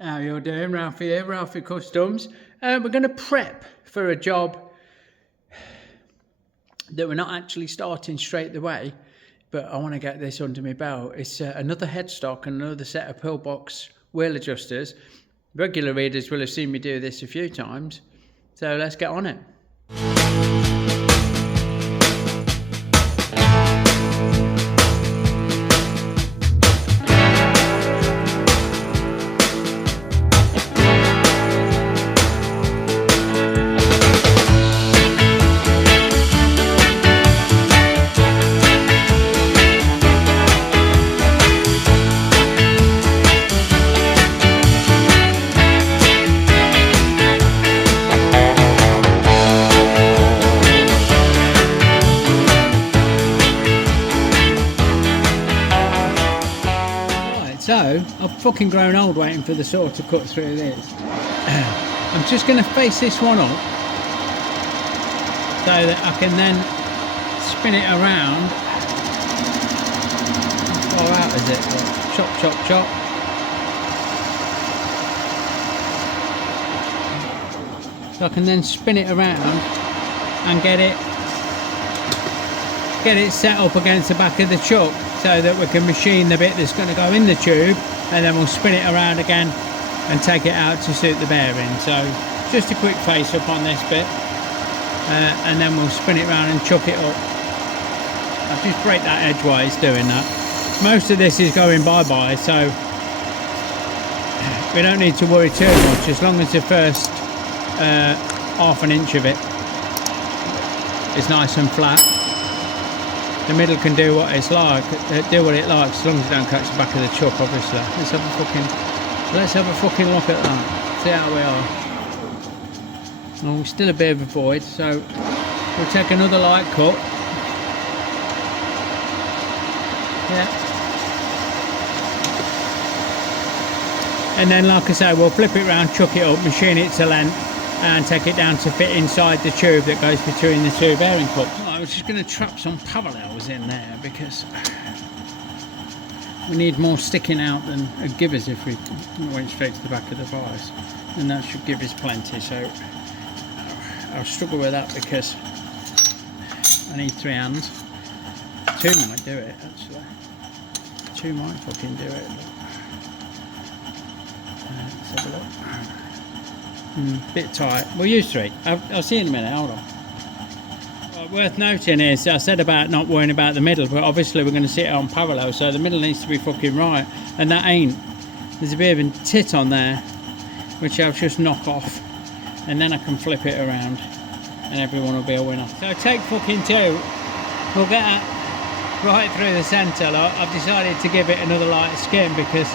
How you're doing, Ralfy here, Ralfy Customs. We're going to prep for a job that we're not actually starting straight away, but I want to get this under my belt. It's another headstock and another set of pillbox wheel adjusters. Regular readers will have seen me do this a few times, so let's get on it. So, I've fucking grown old waiting for the saw to cut through this. I'm just going to face this one up so that I can then spin it around. How far out is it? Like, chop, chop, chop. So I can then spin it around and get it set up against the back of the chuck, so that we can machine the bit that's going to go in the tube, and then we'll spin it around again and take it out to suit the bearing. So just a quick face up on this bit, and then we'll spin it around and chuck it up. I'll just break that edgewise doing that. Most of this is going bye-bye, so we don't need to worry too much, as long as the first half an inch of it is nice and flat. The middle can do what it's like, do what it likes, as long as it don't catch the back of the chuck, obviously. Let's have a fucking look at that. See how we are. Well, we're still a bit of a void, so we'll take another light cut. Yeah. And then, like I say, we'll flip it around, chuck it up, machine it to length, and take it down to fit inside the tube that goes between the two bearing cups. I was just going to trap some parallels in there because we need more sticking out than givers if we went straight to the back of the vise, and that should give us plenty. So I'll struggle with that because I need 3 hands. 2 might do it, actually. 2 might fucking do it. Let's have a look. Bit tight. We'll use 3. I'll see you in a minute. Hold on. Worth noting is, I said about not worrying about the middle, but obviously we're going to sit it on parallel, so the middle needs to be fucking right, and that ain't. There's a bit of a tit on there, which I'll just knock off, and then I can flip it around, and everyone will be a winner. So take fucking 2. We'll get that right through the centre. I've decided to give it another light skim because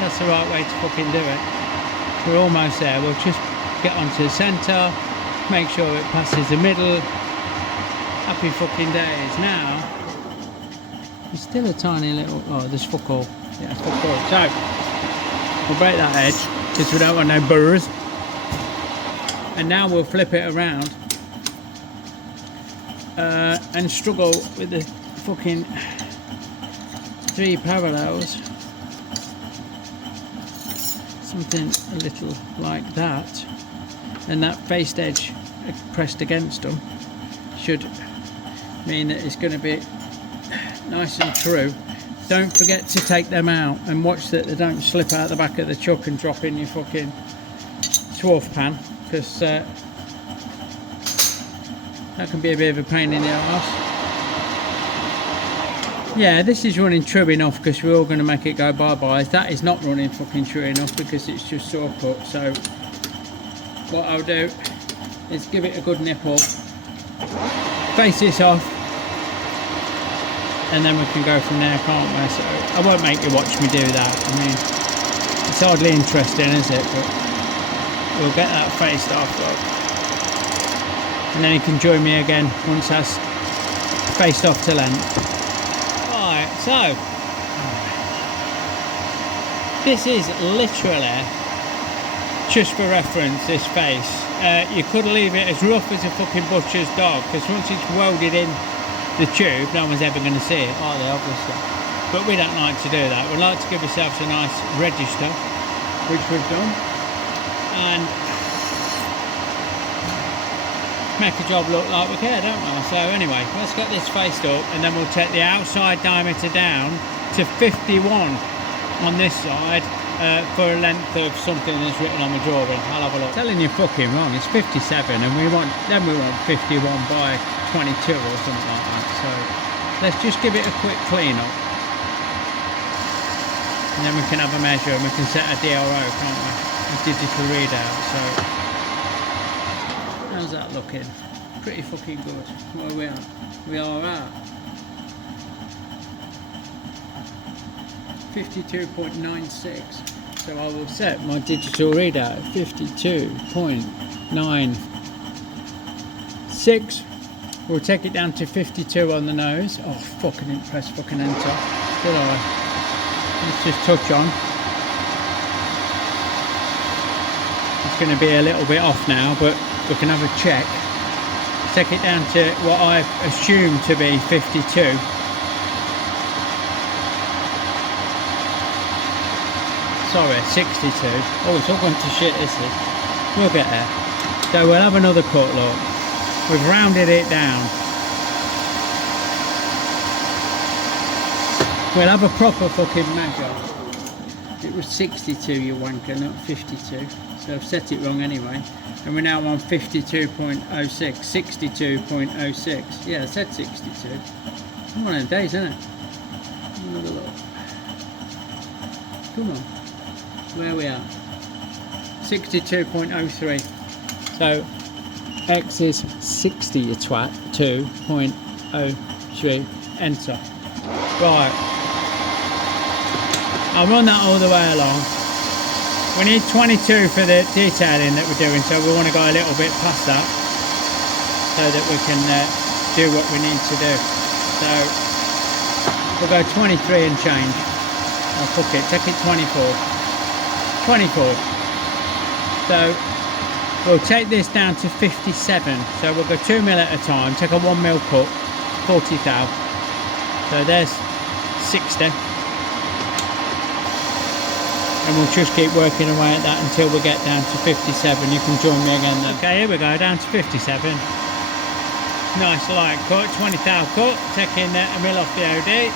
that's the right way to fucking do it. We're almost there. We'll just get onto the centre, make sure it passes the middle. Happy fucking days. Now there's still a tiny little, oh, there's fuck all. Yeah, fuck all. So we'll break that edge because we don't want no burrs, and now we'll flip it around and struggle with the fucking 3 parallels, something a little like that. And that faced edge pressed against them should mean that it's going to be nice and true. Don't forget to take them out and watch that they don't slip out the back of the chuck and drop in your fucking swarf pan, because that can be a bit of a pain in the arse. Yeah, this is running true enough because we're all going to make it go bye-bye. That is not running fucking true enough because it's just saw cut. So what I'll do is give it a good nip up, face this off, and then we can go from there, can't we? So I won't make you watch me do that. I mean, it's hardly interesting, is it? But we'll get that faced off, look. And then you can join me again once that's faced off to length. Right, so this is literally, just for reference, this face. You could leave it as rough as a fucking butcher's dog, because once it's welded in the tube, no one's ever going to see it, are they, obviously? but we don't like to do that. We like to give ourselves a nice register, which we've done, and make a job look like we care, don't we? So anyway, let's get this faced up, and then we'll take the outside diameter down to 51 on this side for a length of something that's written on the drawing. I'll have a look. Telling you fucking wrong, it's 57, and we want 51 by 22 or something like that. So let's just give it a quick clean up, and then we can have a measure, and we can set a DRO, can't we? A digital readout. So how's that looking? Pretty fucking good. Where we are? We are at 52.96. So I will set my digital readout at 52.96. We'll take it down to 52 on the nose. Oh, fucking press fucking enter. Did I? Let's just touch on. It's going to be a little bit off now, but we can have a check. Take it down to what I assume to be 52. Sorry, 62. Oh, it's all going to shit, this is. We'll get there. So we'll have another cut, look. We've rounded it down. We'll have a proper fucking measure. It was 62, you wanker, not 52. So I've set it wrong anyway. And we're now on 52.06, 62.06. Yeah, I said 62. One of them days, isn't it? Another look. Come on. Where we are? 62.03. So X is 60, you twat. 2.03. Enter. Right. I'll run that all the way along. We need 22 for the detailing that we're doing, so we want to go a little bit past that so that we can do what we need to do. So we'll go 23 and change. I'll fuck it, take it 24. 24. So we'll take this down to 57. So we'll go 2 mil at a time, take a 1 mil cut, 40 thou. So there's 60. And we'll just keep working away at that until we get down to 57. You can join me again then. Okay, here we go, down to 57. Nice light cut, 20 thou cut, taking a mil off the OD.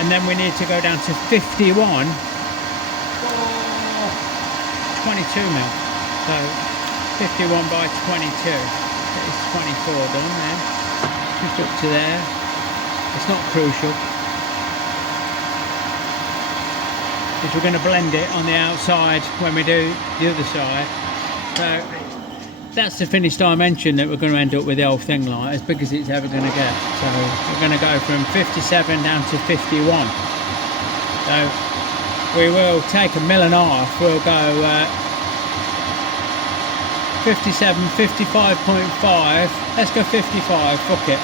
And then we need to go down to 51. 22 mil. So 51 by 22. That is 24 done then. Just up to there. It's not crucial, because we're going to blend it on the outside when we do the other side. So that's the finished dimension that we're going to end up with the whole thing, like as big as it's ever going to get. So we're going to go from 57 down to 51. So we will take a mil and a half. We'll go 57, 55.5. Let's go 55. Fuck it.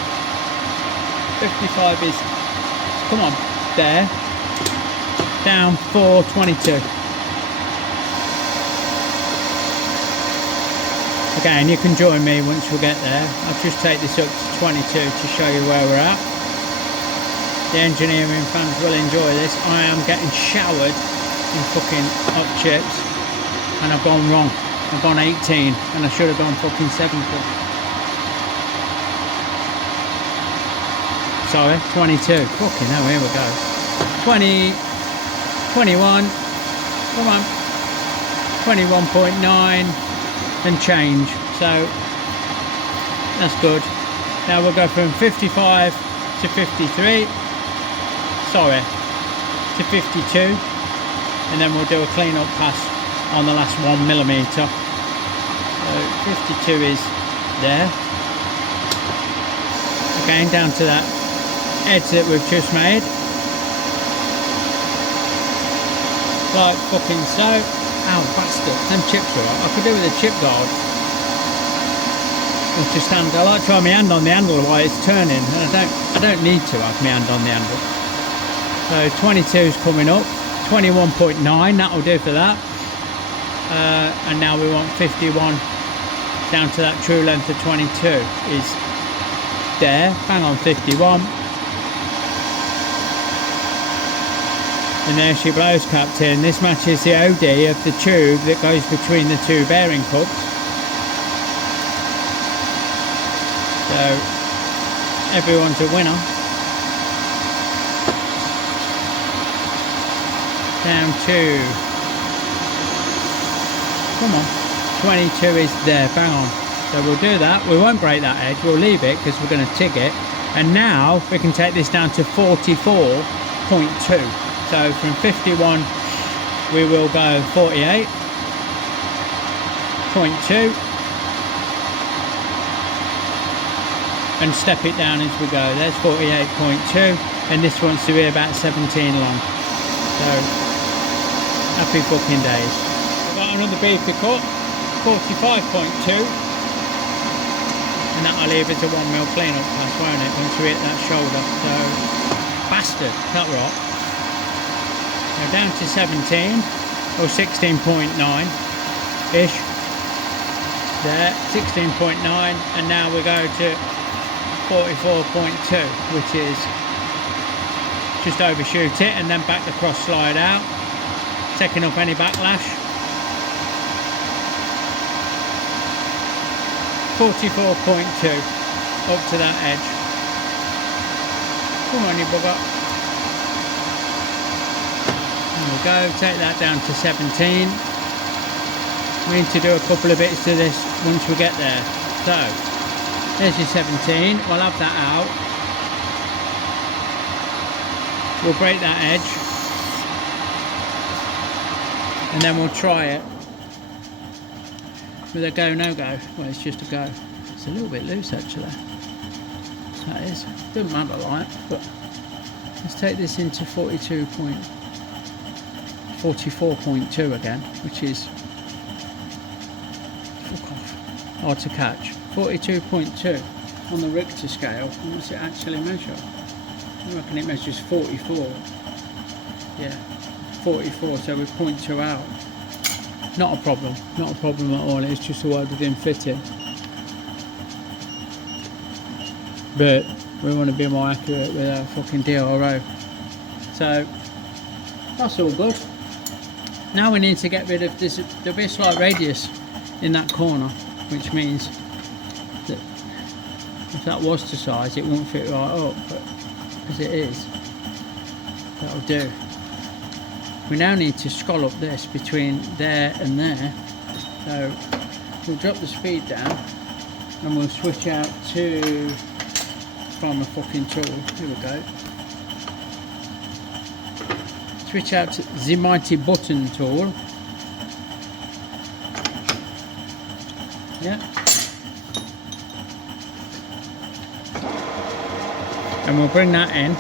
55 is, come on, there. Down 422. Again, you can join me once we get there. I'll just take this up to 22 to show you where we're at. The engineering fans will enjoy this. I am getting showered in fucking hot chips, and I've gone wrong. I've gone 18 and I should have gone fucking 70. Sorry, 22. Fucking hell, here we go. 20, 21, come on, 21.9 and change. So that's good. Now we'll go from 55 to 53, sorry, to 52, and then we'll do a clean up pass on the last 1 millimeter. So 52 is there. Again, down to that edge that we've just made, like fucking so. Ow, bastard, them chips are right. I could do with a chip guard. It's just stand. I like to have my hand on the handle while it's turning, and I don't need to have my hand on the handle. So 22 is coming up, 21.9, that'll do for that. And now we want 51 down to that true length of 22 is there. Bang on 51. And there she blows capped in. This matches the OD of the tube that goes between the two bearing cups. So everyone's a winner. Down to, come on, 22 is there, bang on. So we'll do that. We won't break that edge, we'll leave it because we're going to TIG it. And now we can take this down to 44.2. So from 51 we will go 48.2 and step it down as we go. There's 48.2 and this wants to be about 17 long. So happy booking days. We've got another beefy cut, 45.2, and that'll leave us a 1mm clean up pass, won't it, once we hit that shoulder. So bastard, cut rock. Now down to 17 or 16.9 ish. There, 16.9, and now we go to 44.2, which is just overshoot it and then back the cross slide out, taking up any backlash. 44.2 up to that edge. Come on, you bugger. There we go, take that down to 17. We need to do a couple of bits to this once we get there. So there's your 17, we'll have that out. We'll break that edge and then we'll try it with a go, no go. Well, it's just a go. It's a little bit loose actually. That is, doesn't matter like, but let's take this into 44.2 again, which is hard to catch. 42.2 on the Richter scale. What's it actually measure? I reckon it measures 44. Yeah, 44, so we're 0.2 out. Not a problem, not a problem at all. It's just a word we didn't fit in. But we want to be more accurate with our fucking DRO. So that's all good. Now we need to get rid of this. There'll be a slight radius in that corner, which means that if that was to size, it won't fit right up. But as it is, that'll do. We now need to scallop this between there and there. So we'll drop the speed down and we'll switch out to from a fucking tool. Here we go. Switch out to the mighty button tool. Yeah. And we'll bring that in.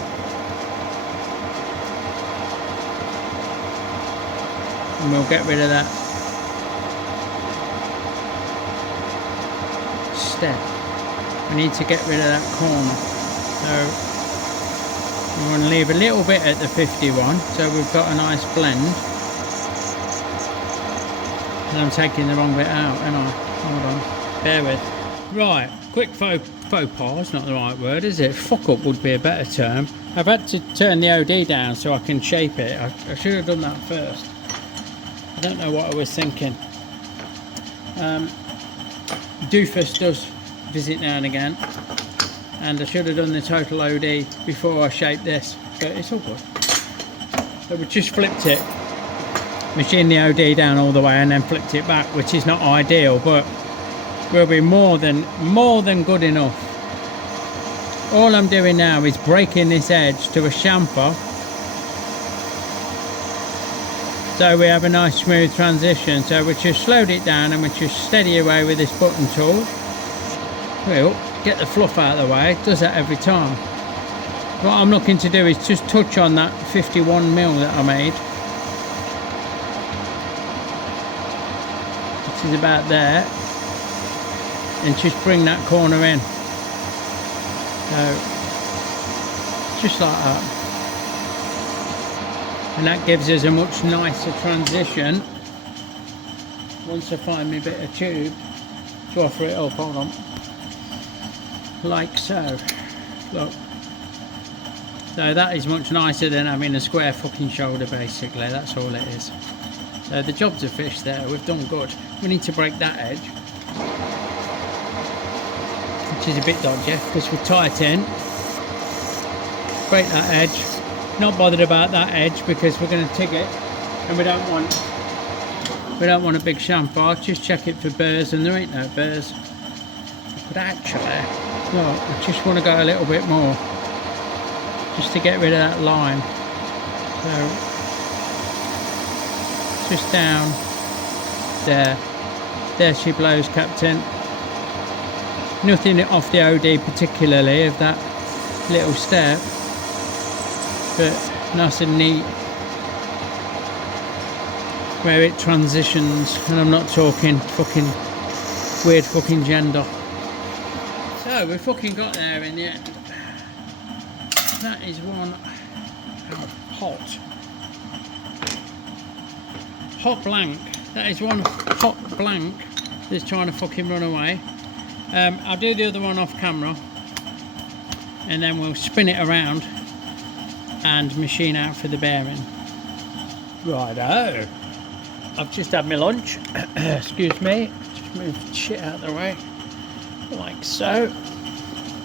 And we'll get rid of that step. We need to get rid of that corner. So we want to leave a little bit at the 51, so we've got a nice blend. And I'm taking the wrong bit out, and hold on, bear with. Right, quick faux pas, not the right word, is it? Fuck up would be a better term. I've had to turn the OD down so I can shape it. I should have done that first. I don't know what I was thinking. Doofus does visit now and again, and I should have done the total OD before I shaped this, but it's all good. So we just flipped it, machined the OD down all the way and then flipped it back, which is not ideal, but will be more than good enough. All I'm doing now is breaking this edge to a chamfer, so we have a nice smooth transition. So we just slowed it down and we just steady away with this button tool. We'll get the fluff out of the way. It does that every time. What I'm looking to do is just touch on that 51mm that I made, which is about there, and just bring that corner in. So just like that. And that gives us a much nicer transition once I find my bit of tube to offer it up. Hold on, like so. Look, So that is much nicer than having a square fucking shoulder, basically. That's all it is. So the job's a fish there. We've done good. We need to break that edge, which is a bit dodgy because we're tight in. Break that edge. Not bothered about that edge because we're going to TIG it, and we don't want a big chamfer. Just check it for burrs, and there ain't no burrs. But actually, no, I just want to go a little bit more, just to get rid of that line. So just down there. There she blows, Captain. Nothing off the OD particularly of that little step, but nice and neat where it transitions, and I'm not talking fucking weird fucking gender. So we fucking got there in the end. That is one hot blank. That is one hot blank that's trying to fucking run away. I'll do the other one off camera, and then we'll spin it around and machine out for the bearing. Righto. I've just had my lunch. Excuse me. Just move shit out of the way, like so.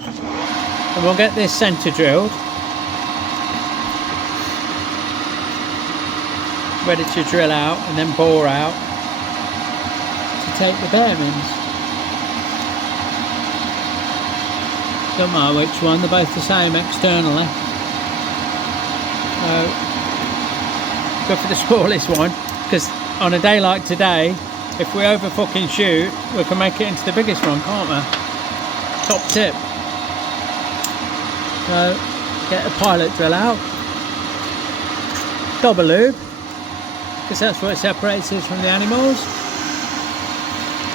And we'll get this centre drilled, ready to drill out and then bore out to take the bearings. Don't matter which one, they're both the same externally. So go for the smallest one, because on a day like today, if we over fucking shoot, we can make it into the biggest one, can't we? Top tip. So get the pilot drill out, double lube, because that's what separates us from the animals.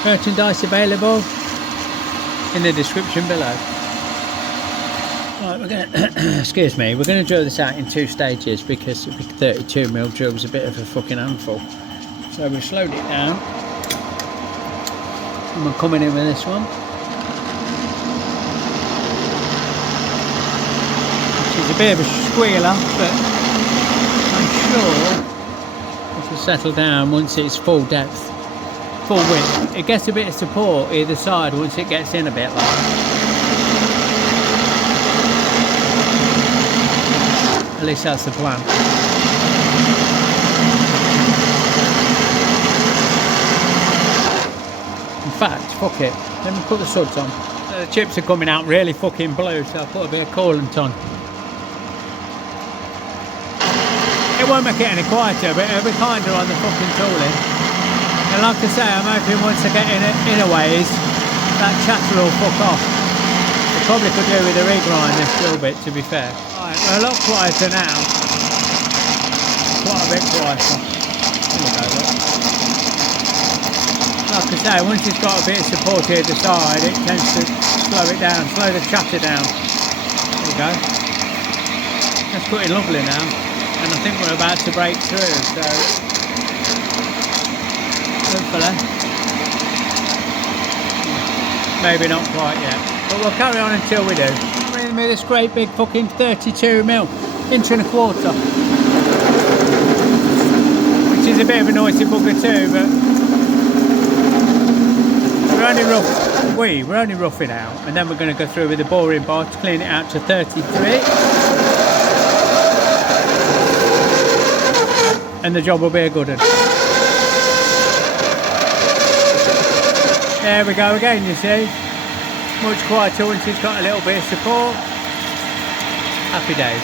Merchandise available in the description below. Right, we're going to excuse me, we're going to drill this out in 2 stages because a big 32mm drill is a bit of a fucking handful. So we've slowed it down, and we're coming in with this one, which is a bit of a squealer, but I'm sure it will settle down once it's full depth, full width. It gets a bit of support either side once it gets in a bit like. At least that's the plan. In fact, fuck it. Let me put the suds on. So the chips are coming out really fucking blue, so I'll put a bit of coolant on. It won't make it any quieter, but it'll be kinder on the fucking tooling. And like I say, I'm hoping once I get in a ways, that chatter will fuck off. It probably could do with a regrind this little bit, to be fair. Right, we're a lot quieter now. Quite a bit quieter. There we go, look. Like I say, once it's got a bit of support either side, it tends to slow it down, slow the chatter down. There we go. That's cutting lovely now, and I think we're about to break through, so hopefully. Maybe not quite yet, but we'll carry on until we do. Bringing me this great big fucking 32mm, 1.25 inch, which is a bit of a noisy bugger too, but we're only roughing out, and then we're going to go through with the boring bar to clean it out to 33, and the job will be a good one. There we go again, you see. Much quieter once it's got a little bit of support. Happy days.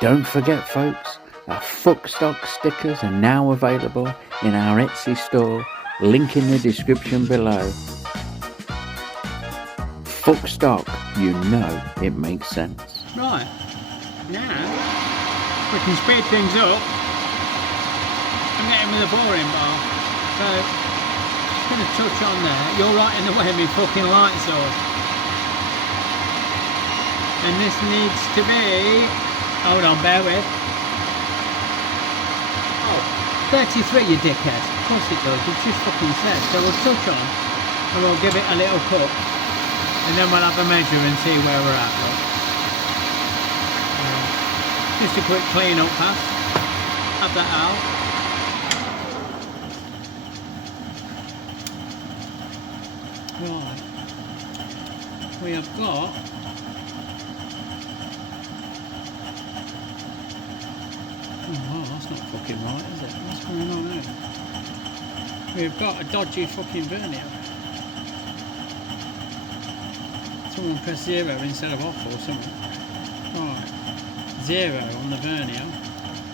Don't forget, folks, our Fuckstock stickers are now available in our Etsy store, link in the description below. Fuckstock, you know it makes sense. Right, now we can speed things up and get in with a boring bar. So just going to touch on there. You're right in the way of my fucking light source, and this needs to be, hold on, bear with. Oh, 33, you dickhead. Of course it does, it's just fucking said. So we'll touch on and we'll give it a little cut and then we'll have a measure and see where we're at. Look. Just a quick clean up pass. Have that out. Right. We have got oh, that's not fucking right, is it? What's going on there? We've got a dodgy fucking vernier. Someone pressed 0 instead of off or something. Right. 0 on the vernier.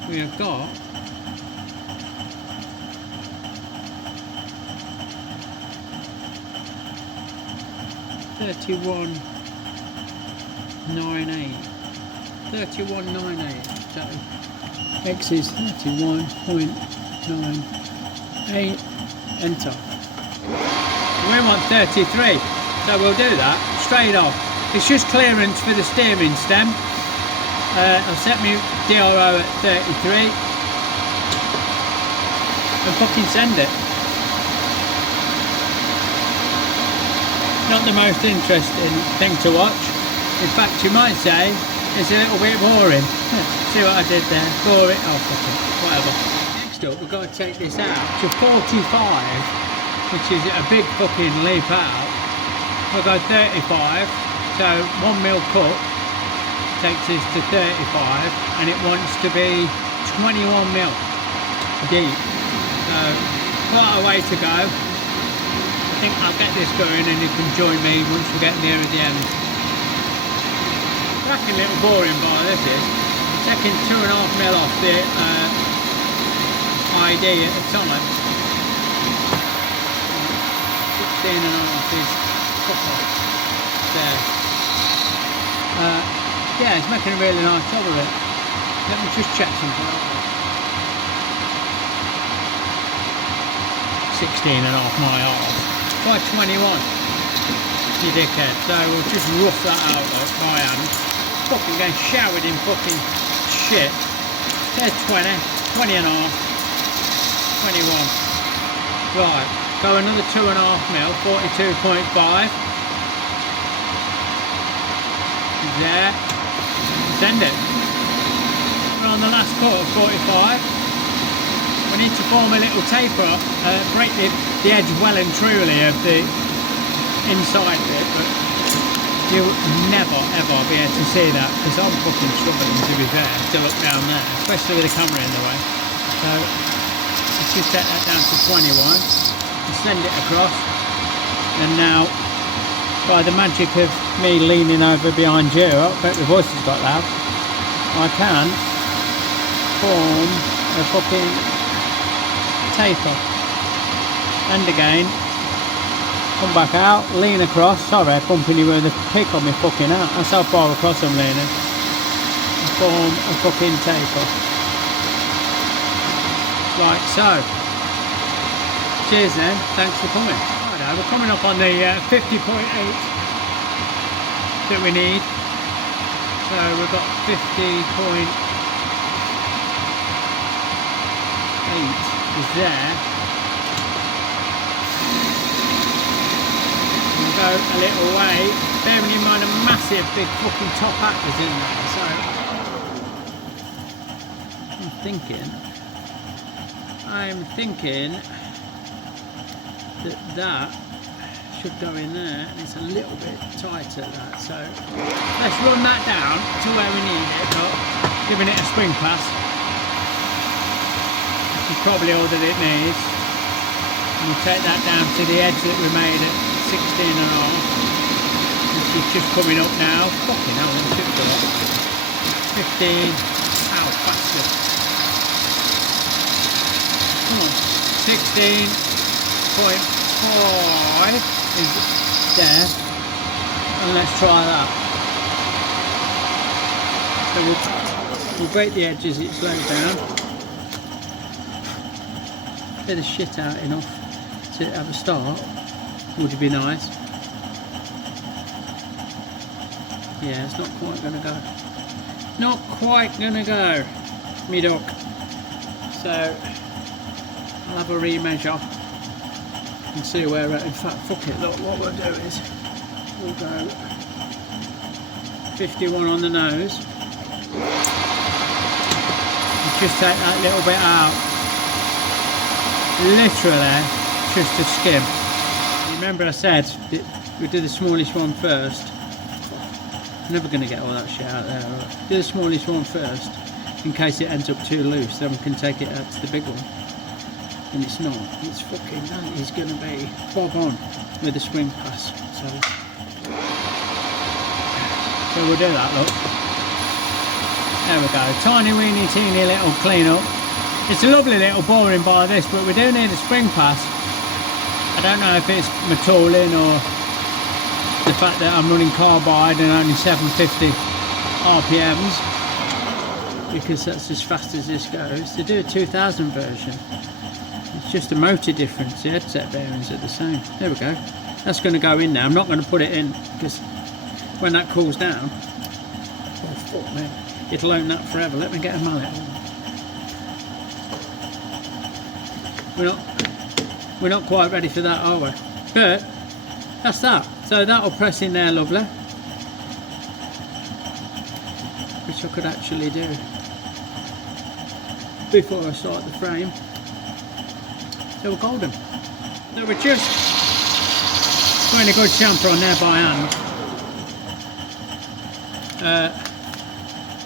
We have got 31.98. 31.98. So X is 31.98. Enter. We want 33, so we'll do that straight off. It's just clearance for the steering stem. I've set my DRO at 33 and fucking send it. Not the most interesting thing to watch. In fact, you might say it's a little bit boring. See what I did there? Bore it. Oh, fuck it. Whatever. Next up, we've got to take this out to 45, which is a big fucking leap out. We'll go 35, so 1 mil cut takes us to 35, and it wants to be 21 mil deep. So, quite a way to go. I think I'll get this going and you can join me once we get near the end. Cracking little boring bar this is. Taking 2.5 mil off the ID at the time. 16.5 is copper there. Yeah, it's making a really nice job of it. Let me just check something out. 16.5 my arse. By 21, you dickhead. So we'll just rough that out like by hand. Fucking getting showered in fucking shit. There's 20, 20.5, 21. Right, go another 2.5 mil, 42.5. There. Send it. We're on the last cut of 45. We need to form a little taper, break the edge well and truly of the inside bit, but you'll never ever be able to see that because I'm fucking struggling, to be fair, to look down there, especially with the camera in the way. So let's just set that down to 21 and send it across. And now, by the magic of me leaning over behind you, I bet the voice has got loud, I can form a fucking taper. And again, come back out, lean across. Sorry, I'm bumping you with a pick on my fucking out. That's how far across I'm leaning. And form a fucking taper. Like so. Cheers then, thanks for coming. Righto, we're coming up on the 50.8 that we need. So we've got 50.8 is there. We'll go a little way, bearing in mind a massive big fucking top hat is in there. So I'm thinking that should go in there, and it's a little bit tighter that. So let's run that down to where we need it, but giving it a spring pass. Which is probably all that it needs. And we'll take that down to the edge that we made at 16.5, which is just coming up now. Fucking hell, let me should go up. 15. Ow, bastard. Come on. 16.5 is there. And let's try that. So we'll break the edges, it slows down. Get the shit out enough to have a start would be nice. Yeah, it's not quite gonna go. Not quite gonna go, me duck. So I'll have a remeasure and see where we're at. In fact, fuck it, look, what we'll do is we'll go 51 on the nose. And just take that little bit out. Literally, just a skim. Remember I said we do the smallest one first. I'm never going to get all that shit out there. Right? Do the smallest one first, in case it ends up too loose, then we can take it out to the big one. And it's not. It's fucking, that is going to be bob on with the spring pass. So we'll do that, look. There we go. Tiny weeny teeny little clean up. It's a lovely little boring bar this, but we do need a spring pass. I don't know if it's my tooling or the fact that I'm running carbide and only 750 RPMs, because that's as fast as this goes. To do a 2000 version, it's just a motor difference. The headset bearings are the same. There we go. That's going to go in now. I'm not going to put it in because when that cools down, oh fuck me, it'll own that forever. Let me get a mallet. We're not quite ready for that, are we? But that's that. So that'll press in there, lovely. Which I could actually do before I start the frame. So we're golden. So we're just putting a good chamfer on there by hand.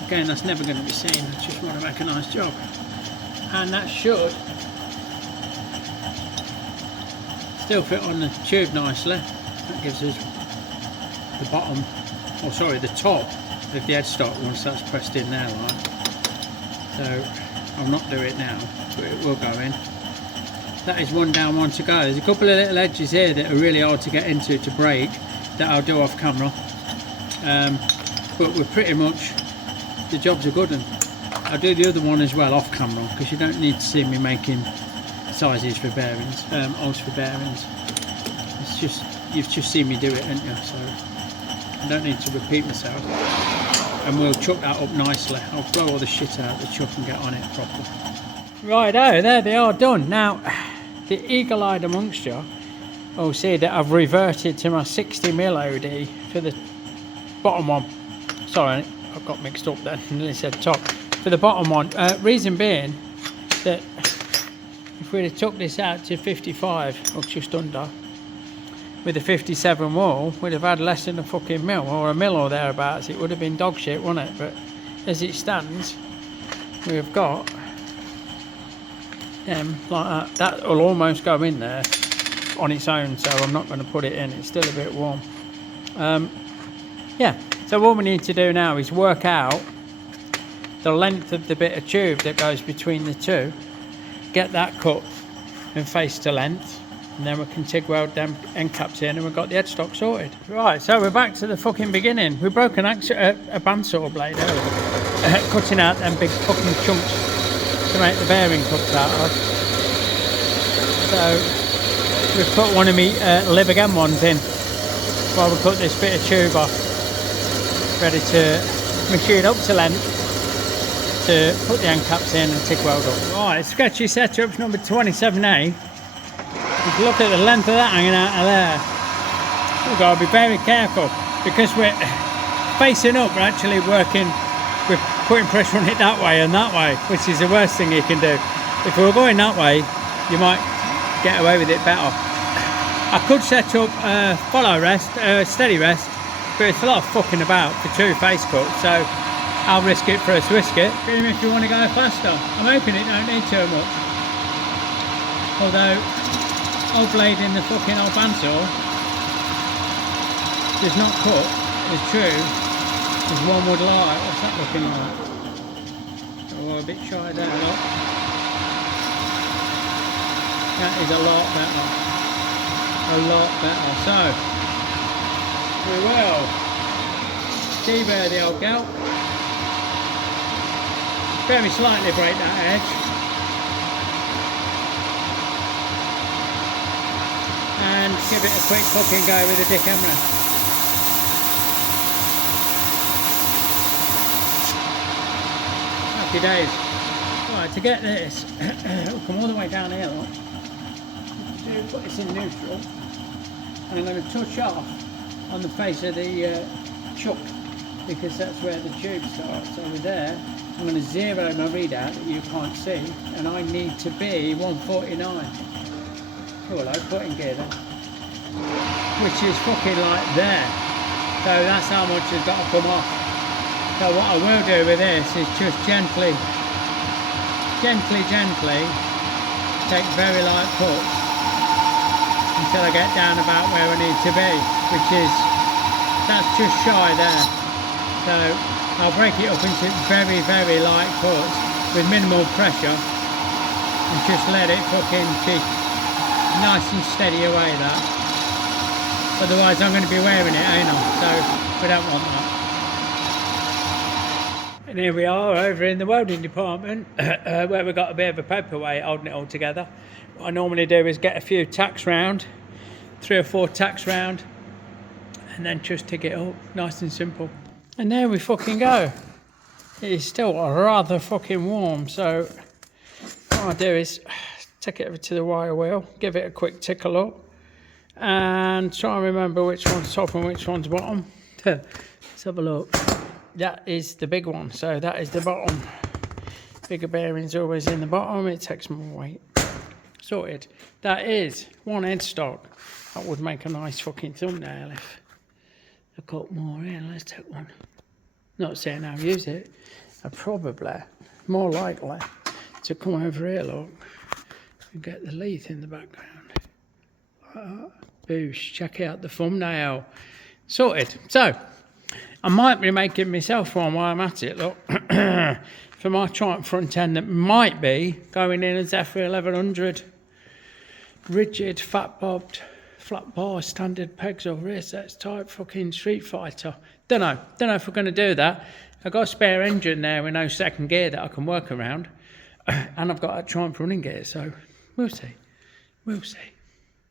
Again, that's never going to be seen. I just want to make a nice job. And that should still fit on the tube nicely. That gives us the bottom, or sorry, the top of the headstock once that's pressed in there, right? So I'll not do it now, but it will go in. That is one down, one to go. There's a couple of little edges here that are really hard to get into to break, that I'll do off camera. But we're pretty much, the job's a good one. I'll do the other one as well off camera, because you don't need to see me making sizes for bearings, holes for bearings. It's just, you've just seen me do it, haven't you? So I don't need to repeat myself. And we'll chuck that up nicely. I'll blow all the shit out of the chuck and get on it properly. Righto, there they are done. Now, the eagle-eyed amongst you will see that I've reverted to my 60mm OD for the bottom one. Sorry, I got mixed up then, and nearly said top. For the bottom one, reason being that if we'd have took this out to 55 or just under with a 57 wall, we'd have had less than a fucking mil or a mil or thereabouts. It would have been dog shit, wouldn't it? But as it stands, we've got them like that. That will almost go in there on its own, so I'm not going to put it in. It's still a bit warm. Yeah, so what we need to do now is work out the length of the bit of tube that goes between the two, get that cut and face to length, and then we can TIG weld them end caps in, and we've got the headstock sorted. Right, so we're back to the fucking beginning. We broke a bandsaw blade earlier, cutting out them big fucking chunks to make the bearing cups out of. So we've put one of me live again ones in while we cut this bit of tube off, ready to machine up to length to put the end caps in and TIG weld up. Right, sketchy setup's number 27A. If you look at the length of that hanging out of there, we've got to be very careful, because we're facing up, we're actually working, we're putting pressure on it that way and that way, which is the worst thing you can do. If we were going that way, you might get away with it better. I could set up follow rest, steady rest, but it's a lot of fucking about for two face cuts, so I'll risk it for a risk it. Even if you want to go faster, I'm hoping it don't need too much. Although, old blade in the fucking old bandsaw does not cut as true as one would like. What's that looking like? Oh, a bit shy there, look. That is a lot better. A lot better. So, we will deburr the old gal. Very slightly break that edge. And give it a quick fucking go with the dick camera. Happy days. Right, Right, to get this, we'll come all the way down here, look. Put this in neutral, and I'm going to touch off on the face of the chuck, because that's where the tube starts. Over there, I'm going to zero my readout that you can't see, and I need to be 149. Oh, hello, putting gear then. Which is fucking like there. So that's how much has got to come off. So what I will do with this is just gently take very light cuts until I get down about where I need to be, which is, that's just shy there. So I'll break it up into very, very light cuts with minimal pressure and just let it fucking be nice and steady away that. Otherwise I'm going to be wearing it, ain't I? So we don't want that. And here we are over in the welding department where we've got a bit of a paperweight holding it all together. What I normally do is get a few tacks round, 3 or 4 tacks round, and then just tick it up, nice and simple. And there we fucking go. It is still rather fucking warm, so what I'll do is take it over to the wire wheel, give it a quick tickle up, and try and remember which one's top and which one's bottom. Let's have a look. That is the big one, so that is the bottom. Bigger bearings always in the bottom, it takes more weight. Sorted. That is one headstock. That would make a nice fucking thumbnail if I got more in. Let's take one. Not saying I'll use it. I probably, more likely, to come over here, look, and get the lathe in the background. Boosh, check out the thumbnail. Sorted. So, I might be making myself one while I'm at it, look. For my Triumph front end that might be going in as F1100. Rigid, fat bobbed, flat bar, standard pegs or rear sets type fucking Street Fighter. Don't know if we're going to do that. I've got a spare engine there with no second gear that I can work around. And I've got a Triumph running gear, so we'll see. We'll see.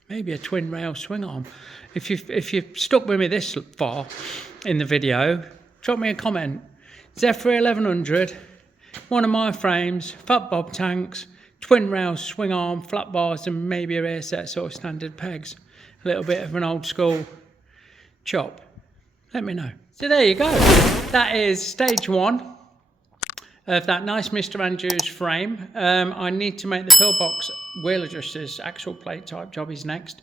Maybe a twin rail swing arm. If you've stuck with me this far in the video, drop me a comment. Zephyr 1100, one of my frames, fat bob tanks, twin rail swing arm, flat bars, and maybe a rear set sort of standard pegs. A little bit of an old school chop. Let me know. So there you go. That is stage 1 of that nice Mr. Andrews frame. I need to make the pillbox wheel adjusters axle plate type job is next.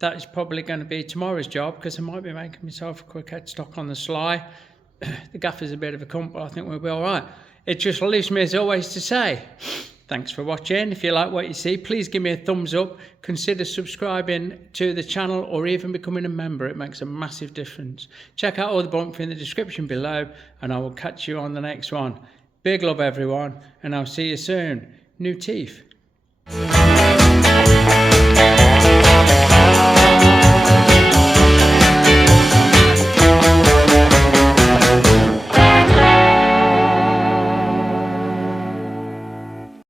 That is probably going to be tomorrow's job because I might be making myself a quick headstock on the sly. The gaffer's a bit of a cunt, but I think we'll be all right. It just leaves me as always to say, thanks for watching. If you like what you see, please give me a thumbs up. Consider subscribing to the channel or even becoming a member. It makes a massive difference. Check out all the bump in the description below and I will catch you on the next one. Big love everyone and I'll see you soon. New teeth.